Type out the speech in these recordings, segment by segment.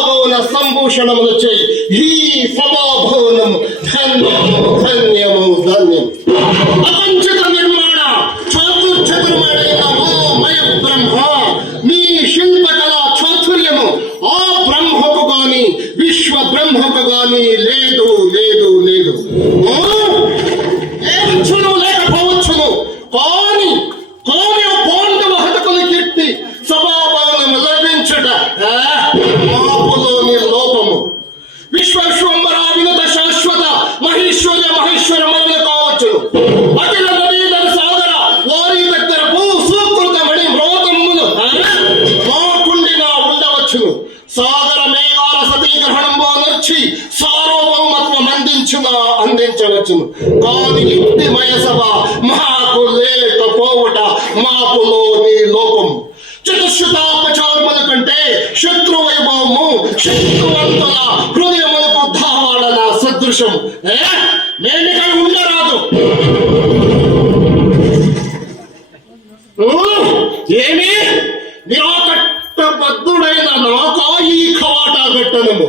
సభాభవన సంభూషణములు చేయి. ఈ సభాభవనము ధన్యము ధన్యము ధన్యం. అపంచిత నిర్మాణ చాతుర్చతుర్మడైన ఓ మయ బ్రహ్మ, నీ శిల్పకళా చాతుర్యము ఆ బ్రహ్మకు గాని విశ్వ బ్రహ్మకు గాని లేదు లేదు లేదు. ఏమచ్చును లేకపోవచ్చును, కానీ కానీ పాండవ హతకుని కీర్తి సభాభవనము లభించుట మాపులోని లోపము. విశ్వేశ్వంబర వినుత శాశ్వత మహేశ్వర్య మహేశ్వర మహిళ కావచ్చును. అఖిల నదీధర సాగర వారి దగ్గర భూ సుకృతమణి మ్రోతములు మాకుండినా ఉండవచ్చును. సాగర మేఘాల సతీగ్రహణంబో నర్చి సార్వభౌమత్వం అందించవచ్చును. కాని యుక్తిమయ సభ మాకు లేకపోవట మాపులోని లోపము. చతుశ్రుతాపచారముల కంటే శత్రు వైభవము శత్రువంతుల హృదయములకు ధావాళన సదృశం. మేమిక్కడ ఉండరాదు. ఏమి నిరాకట్టబద్ధుడైన నాకా ఈ కవాటగట్టనము.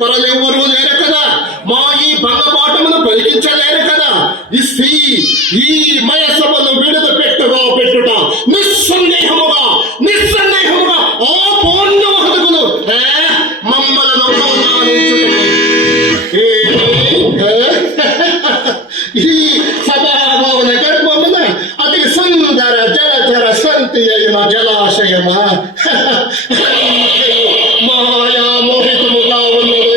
పరలెవరూ లేరు కదా, మా ఈ భంగపాఠమును పలికించలేరు కదా. ఈ మయ సభను విడుదల పెట్టుట నిస్సందేహముగా ఆ పాండవ హతకులు మమ్మలను అవమానించుటయే. ఈ సభాభవన గర్భమున అతి సుందర జలచర సంతి అయిన జలాశయమా మాయా మోహితముగా ఉన్నది.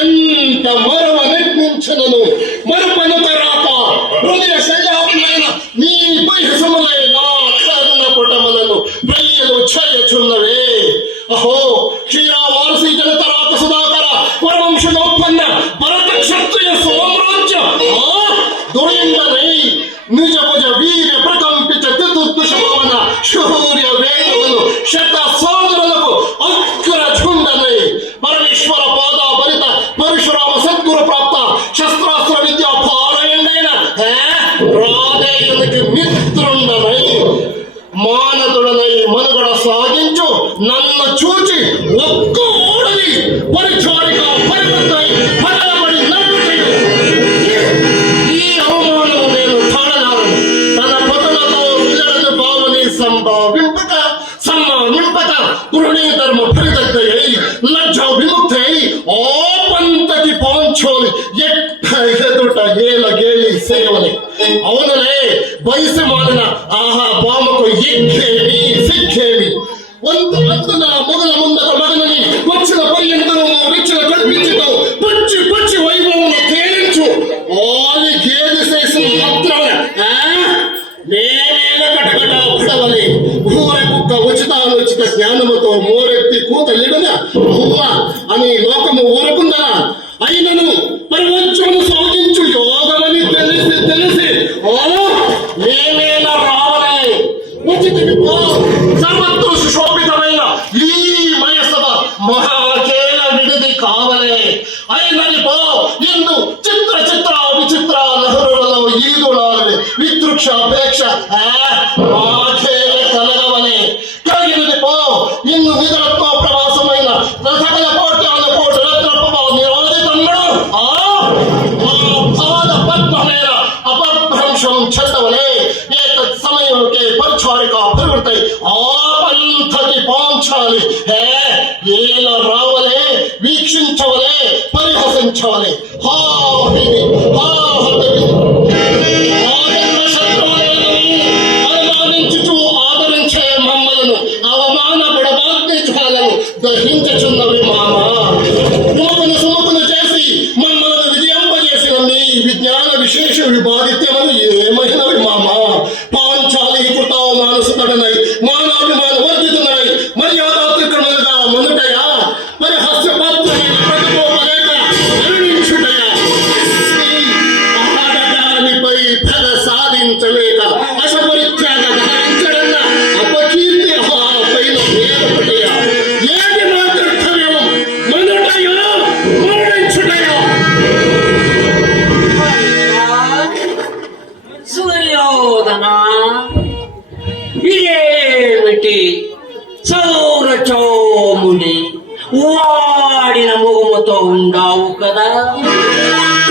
ఎంత మరవ నిర్మించను మరుపనుకరాక హృదయ శయామైన నీ బైహసములై నా కర్ణ పుటములను ప్రయ్యలు చేయచున్నవే. అహో క్షీరావారసి జనతరాక సుధాకర పరవంశోత్పన్న భరత క్షత్రియ సోమరాజ్య దురిందనై నిజ భుజ వీర ప్రకంపిత దుర్దుషమన శౌర్య వేగములు శత సోదరులకు అగ్ర ఝుండనై పరమేశ్వర పాద భరిత పరశురామ సద్గురు ప్రాప్త శస్త్రాస్త్ర విద్యా పారాయణైన రాధేయునికి మిత్రుండనై మానదుడనై మనుగడ సాగించు నన్ను చూచి ఒక్క ఓడని పరిచారిక పరిపత్తై పగలబడి నడుచుడు. ఈ అవమానం నేను తాళనాలను. తన పతులతో విలడదు భావని సంభావింపక సమ్మానింపక గృహిణీ ధర్మ పరిదగ్గై లజ్జా విముక్తై ఓ పంతకి పాంచోలి ఎదుట ఏలగేలి సేవని. అవునలే వయసు మాలిన ఆహా బామకు ఎక్కేవి సిక్కేవి. వంతున మొగల ముందక మగనని వచ్చిన పర్యంతరము రెచ్చిన కల్పించుతో పచ్చి వైభవం తేలించు. ఆలి గేది చేసిన మాత్రమే నేనేల కటకట పడవలే. ఊరి కుక్క ఉచిత జ్ఞానముతో మోరెత్తి కూతలిడగా హువ్వ అని లోకము ఊరకుందా. అయినను పరివంచమును సాగించు యోగమని తెలిసి నేనేలా రావలే. ఉచితికి సర్వత్ర సుశోభితమైన ఈ మయసభ మహాకేల విడిది కావలే. అయినని పో ఇందు చిత్ర విచిత్ర లహరులలో ఈదులాలి విదృక్షాపేక్ష కలగవలే. కలిగినది పో ఇందు నిధరత్వ ప్రవాసమైన సకల కోట్యాల కోటి రత్నప్రభ నిరోధితమ్మడు పాద పద్మమేర అపభ్రంశం చెందవలే. ఏక సమయంకే పరిచారిక ప్రవృత్తి ఆ పంథకి పాంచాలి. ఏల రావలే, వీక్షించవలే, పరిహసించవలే. ఆదరించే మమ్మలను అవమాన పడబాగ్నిజ్వాలను దహించుచున్నవి మామా. సుముఖను చేసి మమ్మల్ని విజయింపజేసిన మీ విజ్ఞాన విశేష విభాదిత్యమని ఏమైనవి మామా. పాంచాలి కృతావమానసుతడనై మానవాభిమాన వర్జితునై మర్యాదాత్రికమైన ముని వాడిన ముఖముతో ఉండావు కదా,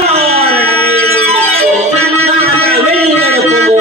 కారణమేముందో నాకు వెల్లడకుము.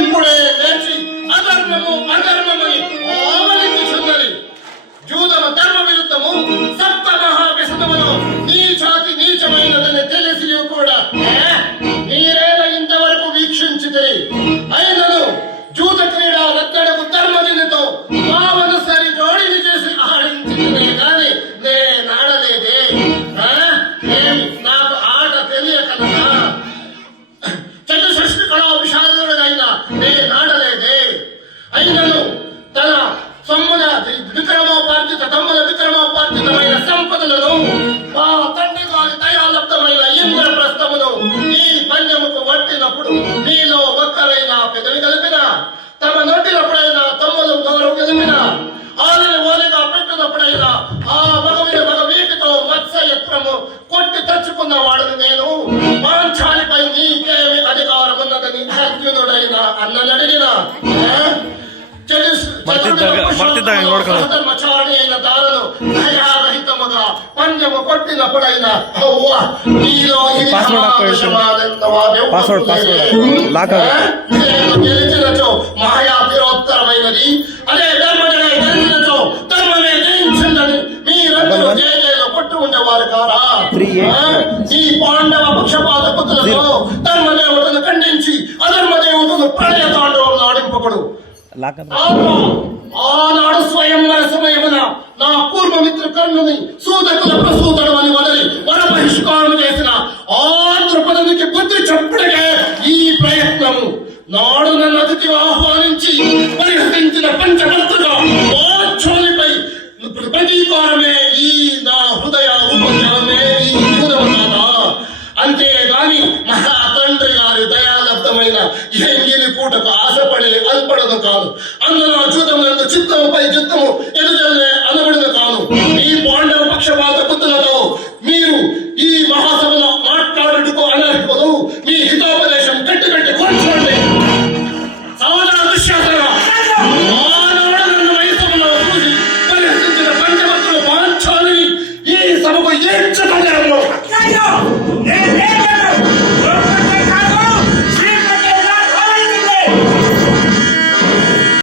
ఇప్పుడే లేచి అధర్మము అధర్మమని ఆవలించుచున్నది. జూదమ ధర్మ విరుద్ధము సప్త మహావ్యసనమును నీచాతి నీచమైనదని తెలిసి కూడా మీరేనా ఇంతవరకు వీక్షించితే అయినను జూద క్రీడ రద్దడకు ధర్మదినితో మామను సరి జోడిని చేసి ఆడించుకునే గాని నేనాడలేదే. నాకు ఆట తెలియకలనా? చతుషష్టి కళా విశాలుడైనా నేనాడలేదే. అయినను తన సొమ్మున విక్రమోపార్జిత తమ్ముల విక్రమోపార్జితమైన సంపదలను మా తండ్రి గారి దయాలబ్ధమైన ఇంద్రప్రస్థమును ఈ పంచముకు వట్టినప్పుడు మీలో ఒక్కరైనా పెదవి కలిపిన, తమ నొట్టినప్పుడైనా తమ్ములు గౌరవ కలిపిన, ఆలిని ఓలిగా పెట్టినప్పుడైనా ఆ మగవీటితో మత్స్యత్రము కొట్టి తెచ్చుకున్న వాడిని నేను. పాంచాలిపై నీకేమి అధికారం ఉన్నదని అర్జునుడైన అన్ననడిగిన ధర్మచారి అయిన దారులు దయారహితముగా పంచము కొట్టినప్పుడైనా గెలిచినచో మహయా తిరోత్తరమైనది. అదే ధర్మజనే గెలిచినచో ధర్మమే జయించిందని మీరందరూ జయజయలో కొట్టు ఉండేవారు కారా? ఈ పాండవ పక్షపాత పుత్రులతో ధర్మదేవతను ఖండించి అధర్మదేవతను ప్రళయ తాండవం ఆడింపకూడదు. ఆనాడు స్వయంవర సమయమున నా పూర్వమిత్ర కర్ణుని సూదకుల ప్రసూతడు అని వదలి వర బహిష్కారం చేసిన ఆంధ్రపదనికి బుద్ధి చెప్పుడే ఈ ప్రయత్నము. నాడు నన్ను అతిథి ఆహ్వానించి పరిహసించిన పంచభర్తగా వాచోనిపై ప్రతీకారమే ఈ నా హృదయ ఉపజామే ఈ యూదవనాథ. అంతేగాని మహా తండ్రి గారి దయాలబ్ధమైన ఎంగిలి పూటకు ఆశపడే అల్పడను కాదు. అందులో చూతములందు చిత్తముపై చిత్తము ఎదుజల్లే అనబడిన కాను. ఈ పాండవ పక్షపాత